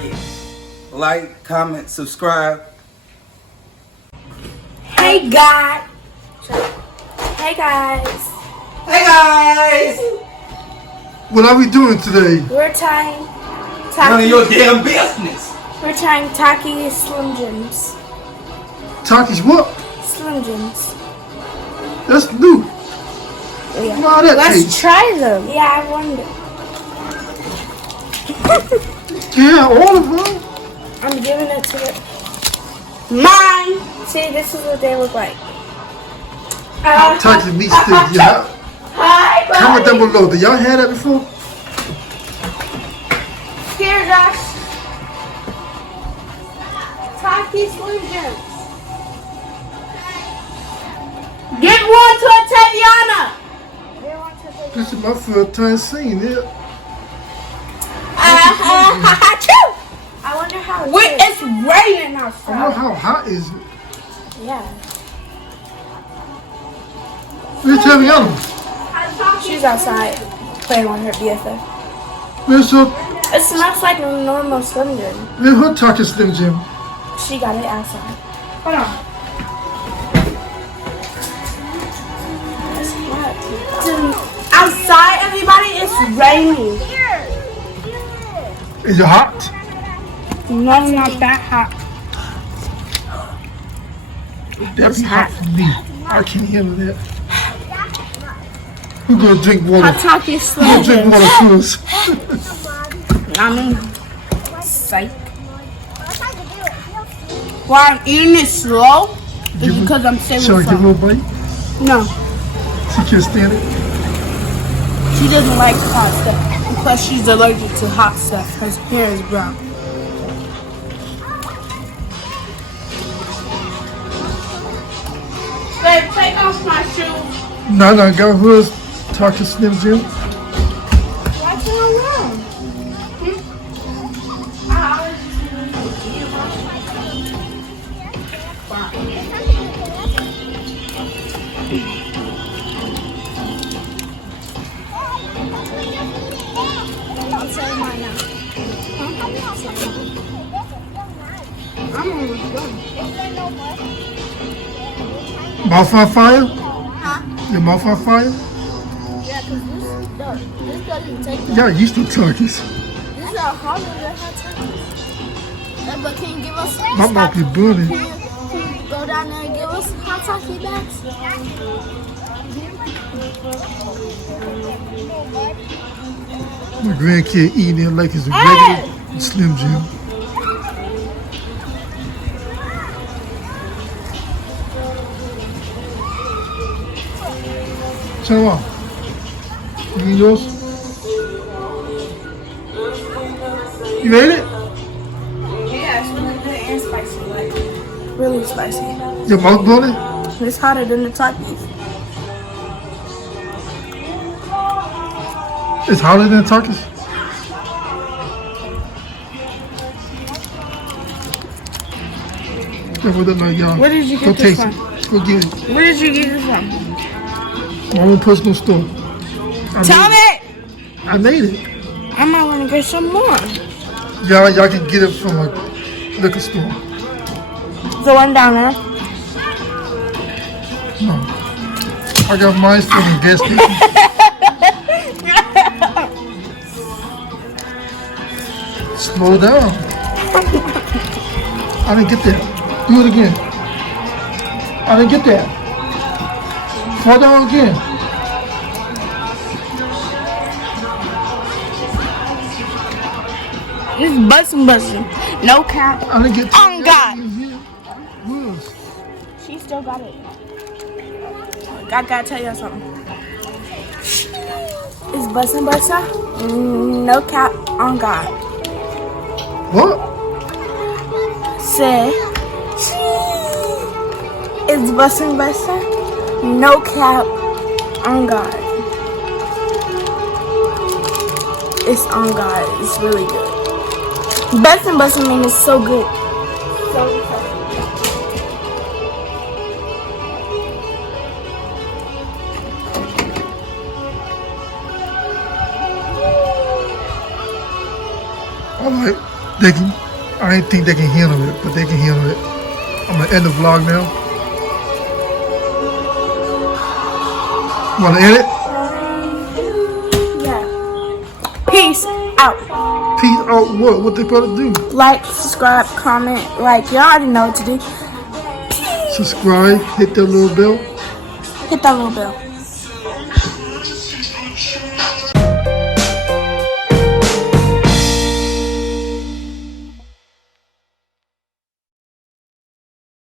please like, comment, subscribe. Hey guys. Hey guys. Hey guys! What are we doing today? We're trying None of your damn business. We're trying Takis Slim Jims. Takis what? Slim Jims. That's new. Yeah. Wow, that Let's tastes. try them. Yeah, I wonder. Yeah, all of them. I'm giving it to it. Mine. See, this is what they look like. Takis meat stick. Yeah. Hi, buddy. Comment down below. Did y'all have that before? Here, Josh. Takis Slim Jims. Give one to Tatiana. This is my first time seeing it. I wonder how it's raining I wonder outside. how hot is it? Yeah. Where's Tatiana? She's outside playing with her BFF. Where's her? It smells like a normal Slim Jim. Where's her Takis Slim Jim? She got it outside. Hold on. It's hot. Outside, everybody, it's raining. Is it hot? No, not that hot. That's hot for me. I can't handle that. We're gonna drink water. Hot Takis Slim We're gonna drink Jims. water first. I mean, psych. Why I'm eating it slow is because I'm saving Shall I give her a some. bite? No, She can't stand it. she doesn't like hot stuff. Plus, she's allergic to hot stuff. Her hair is brown. Babe, take off my shoes. No, got hers Takis Slim Jim. What's wrong? Mouth on fire? Huh? Your mouth on fire? Yeah, because this doesn't take long. Yeah, used to Takis. This is a harder than hot Takis. But can you give us My mouth be burning. Can you go down there and give us hot Takis bags? My grandkid eating it like it's a regular Slim Jim. Show off. You eat yours? You ate it? Yeah, it's really good and spicy. Like, really spicy. Your mouth burning? It's hotter than the Takis. It's hotter than Takis? That's what it look like, y'all. Where did you Go get this taste from? it. Go get it. Where did you get this from? My own personal store. Tell me! I made it. I might want to get some more. Y'all can get it from a liquor store. The one down there. No. I got mine from the gas station. Slow down. I didn't get that. Do it again. I didn't get that. Slow down again. It's bustin'. No count. I didn't get that. On God. Yes. She still got it. I gotta tell you something. It's bustin'. No cap on God. What? Say, it's bustin'. No cap on God. It's on God. It's really good. Bustin' mean it's so good. So refreshing. All right. They can. I ain't think they can handle it, but they can handle it. I'm gonna end the vlog now. Wanna end it? Yeah. Peace out. Peace out. What they supposed to do? Like, subscribe, comment. Like, y'all already know what to do. Subscribe. Hit that little bell. Hit that little bell.